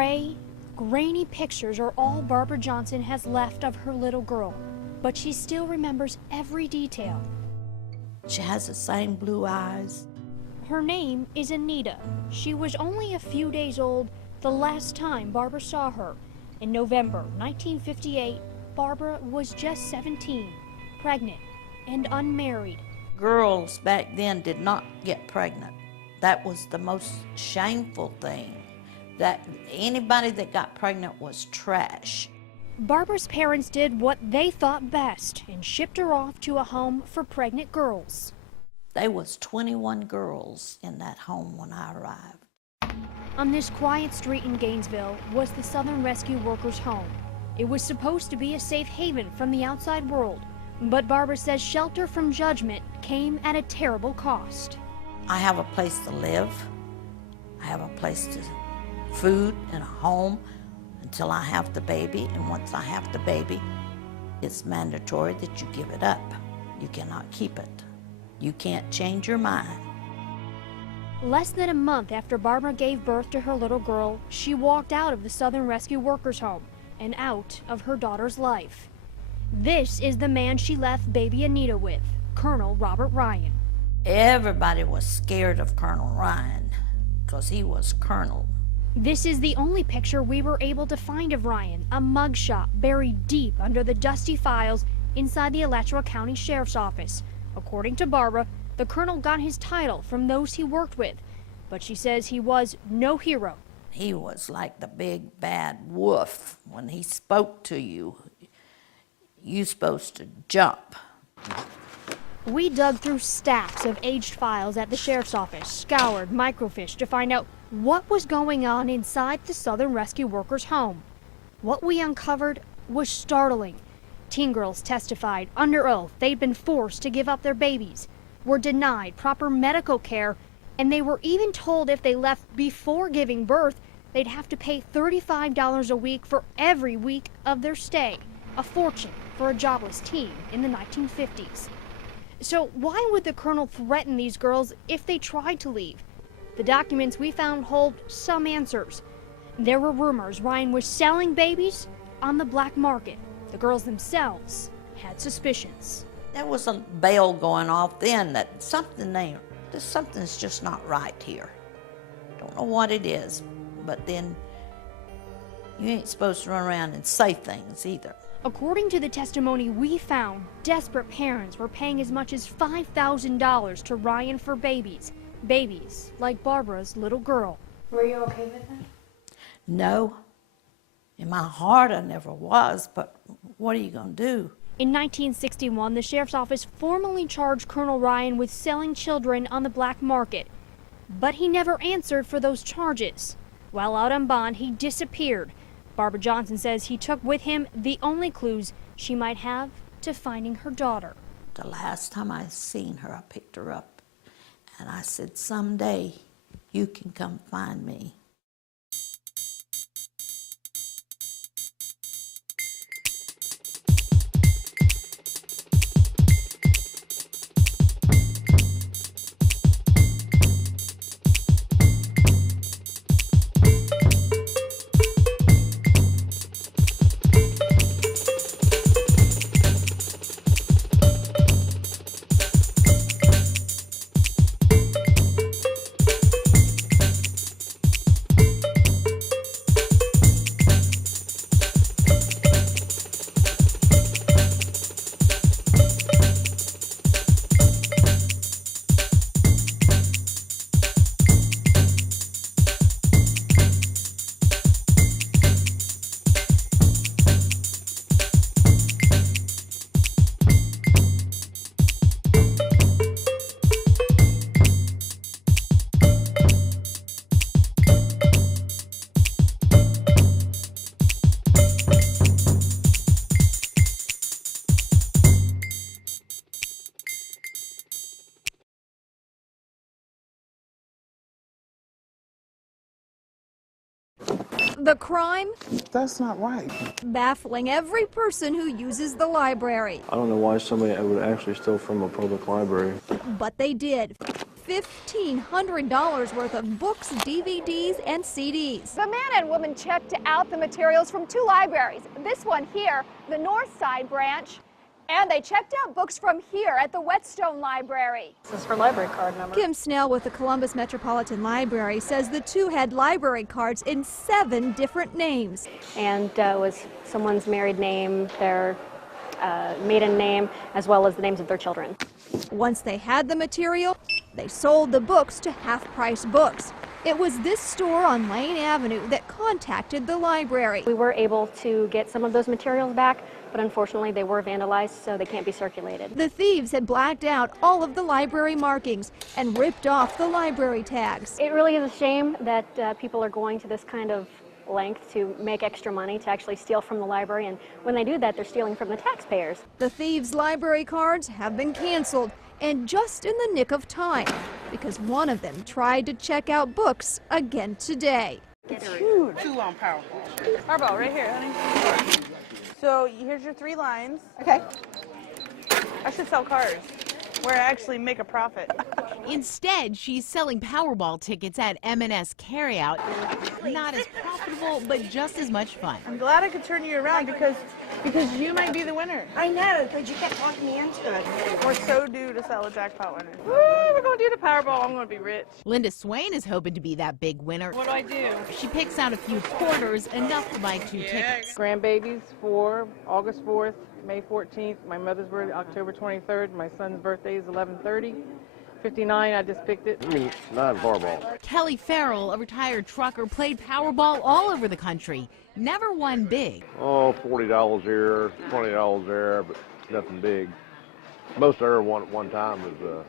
gray, grainy pictures are all Barbara Johnson has left of her little girl, but she still remembers every detail. She has the same blue eyes. Her name is Anita. She was only a few days old the last time Barbara saw her. In November 1958, Barbara was just 17, pregnant, and unmarried. Girls back then did not get pregnant. That was the most shameful thing. That anybody that got pregnant was trash. Barbara's parents did what they thought best and shipped her off to a home for pregnant girls. There was 21 girls in that home when I arrived. On this quiet street in Gainesville was the Southern Rescue Workers' home. It was supposed to be a safe haven from the outside world, but Barbara says shelter from judgment came at a terrible cost. I have a place to live. I have a place to food and a home until I have the baby, and once I have the baby, it's mandatory that you give it up. You cannot keep it. You can't change your mind. Less than a month after Barbara gave birth to her little girl, she walked out of the Southern Rescue Workers' home and out of her daughter's life. This is the man she left baby Anita with, Colonel Robert Ryan. Everybody was scared of Colonel Ryan because he was colonel. This is the only picture we were able to find of Ryan, a mugshot buried deep under the dusty files inside the Alachua County Sheriff's Office. According to Barbara, the colonel got his title from those he worked with, but she says he was no hero. He was like the big bad wolf. When he spoke to you, you're supposed to jump. We dug through stacks of aged files at the sheriff's office, scoured, microfished to find out what was going on inside the Southern Rescue Workers' home. What we uncovered was startling. Teen girls testified under oath they'd been forced to give up their babies, were denied proper medical care, and they were even told if they left before giving birth, they'd have to pay $35 a week for every week of their stay, a fortune for a jobless teen in the 1950s. So why would the colonel threaten these girls if they tried to leave? The documents we found hold some answers. There were rumors Ryan was selling babies on the black market. The girls themselves had suspicions. There was a bell going off then that something's just not right here. Don't know what it is, but then you ain't supposed to run around and say things either. According to the testimony we found, desperate parents were paying as much as $5,000 to Ryan for babies. Babies like Barbara's little girl. Were you okay with that? No. In my heart, I never was, but what are you going to do? In 1961, the sheriff's office formally charged Colonel Ryan with selling children on the black market. But he never answered for those charges. While out on bond, he disappeared. Barbara Johnson says he took with him the only clues she might have to finding her daughter. The last time I seen her, I picked her up and I said, someday you can come find me. The crime? That's not right. Baffling every person who uses the library. I don't know why somebody would actually steal from a public library. But they did. $1,500 worth of books, DVDs, and CDs. The man and woman checked out the materials from 2 libraries. This one here, the North Side branch, and they checked out books from here at the Whetstone Library. This is for library card number. Kim Snell with the Columbus Metropolitan Library says the 2 had library cards in 7 different names. And was someone's married name, their maiden name, as well as the names of their children. Once they had the material, they sold the books to half-price books. It was this store on Lane Avenue that contacted the library. We were able to get some of those materials back, but unfortunately they were vandalized, so they can't be circulated. The thieves had blacked out all of the library markings and ripped off the library tags. It really is a shame that people are going to this kind of length to make extra money to actually steal from the library, and when they do that, they're stealing from the taxpayers. The thieves' library cards have been canceled, and just in the nick of time, because one of them tried to check out books again today. It's huge. 2 on Powerball. Powerball right here, honey. So here's your 3 lines. Okay. I should sell cars where I actually make a profit. Instead, she's selling Powerball tickets at M&S Carryout. Not as profitable, but just as much fun. I'm glad I could turn you around because you might be the winner. I know, but you kept talking me into it. We're so due to sell a jackpot winner. Woo, we're going to do the Powerball. I'm going to be rich. Linda Swain is hoping to be that big winner. What do I do? She picks out a few quarters, enough to buy 2 tickets. Grandbabies for August 4th, May 14th. My mother's birthday, October 23rd. My son's birthday is 11/30. 59, I just picked it. Not Powerball. Kelly Farrell, a retired trucker, played Powerball all over the country. Never won big. Oh, $40 here, $20 there, but nothing big. Most I ever won at one time was,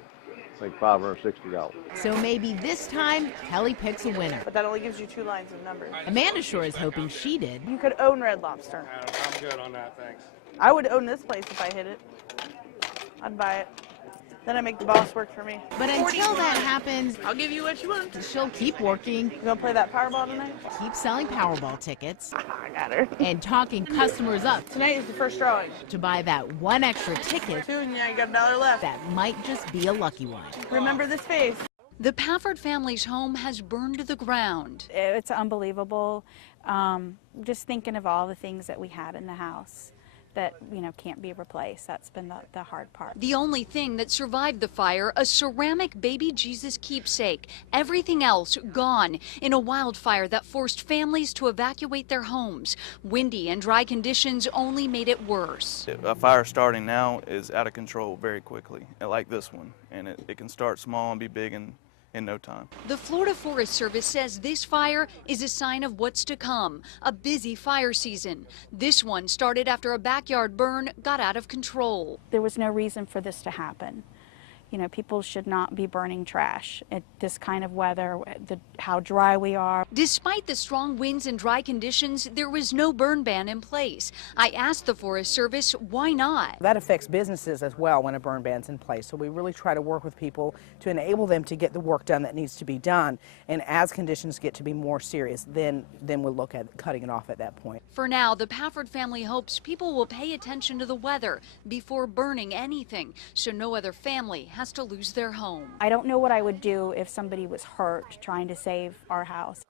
I think, $560. So maybe this time, Kelly picks a winner. But that only gives you 2 lines of numbers. Amanda sure is hoping she did. You could own Red Lobster. I'm good on that, thanks. I would own this place if I hit it. I'd buy it. Then I make the boss work for me. But until that happens, I'll give you what you want. she'll keep working, You gonna play that Powerball tonight? keep selling Powerball tickets, I got her. and talking customers up Tonight is the first drawing. to buy that one extra ticket 2, and yeah, you got $1 left. that might just be a lucky one. Remember this face. The Pafford family's home has burned to the ground. It's unbelievable. Just thinking of all the things that we had in the house that, can't be replaced. That's been the hard part. The only thing that survived the fire, a ceramic baby Jesus keepsake. Everything else gone in a wildfire that forced families to evacuate their homes. Windy and dry conditions only made it worse. A fire starting now is out of control very quickly, like this one, and it can start small and be big in no time. The Florida Forest Service says this fire is a sign of what's to come, a busy fire season. This one started after a backyard burn got out of control. There was no reason for this to happen. People should not be burning trash at this kind of weather, how dry we are. Despite the strong winds and dry conditions, there was no burn ban in place. I asked the Forest Service why not. That affects businesses as well when a burn ban's in place. So we really try to work with people to enable them to get the work done that needs to be done. And as conditions get to be more serious, then we'll look at cutting it off at that point. For now, the Pafford family hopes people will pay attention to the weather before burning anything, so no other family has to lose their home. I don't know what I would do if somebody was hurt trying to save our house.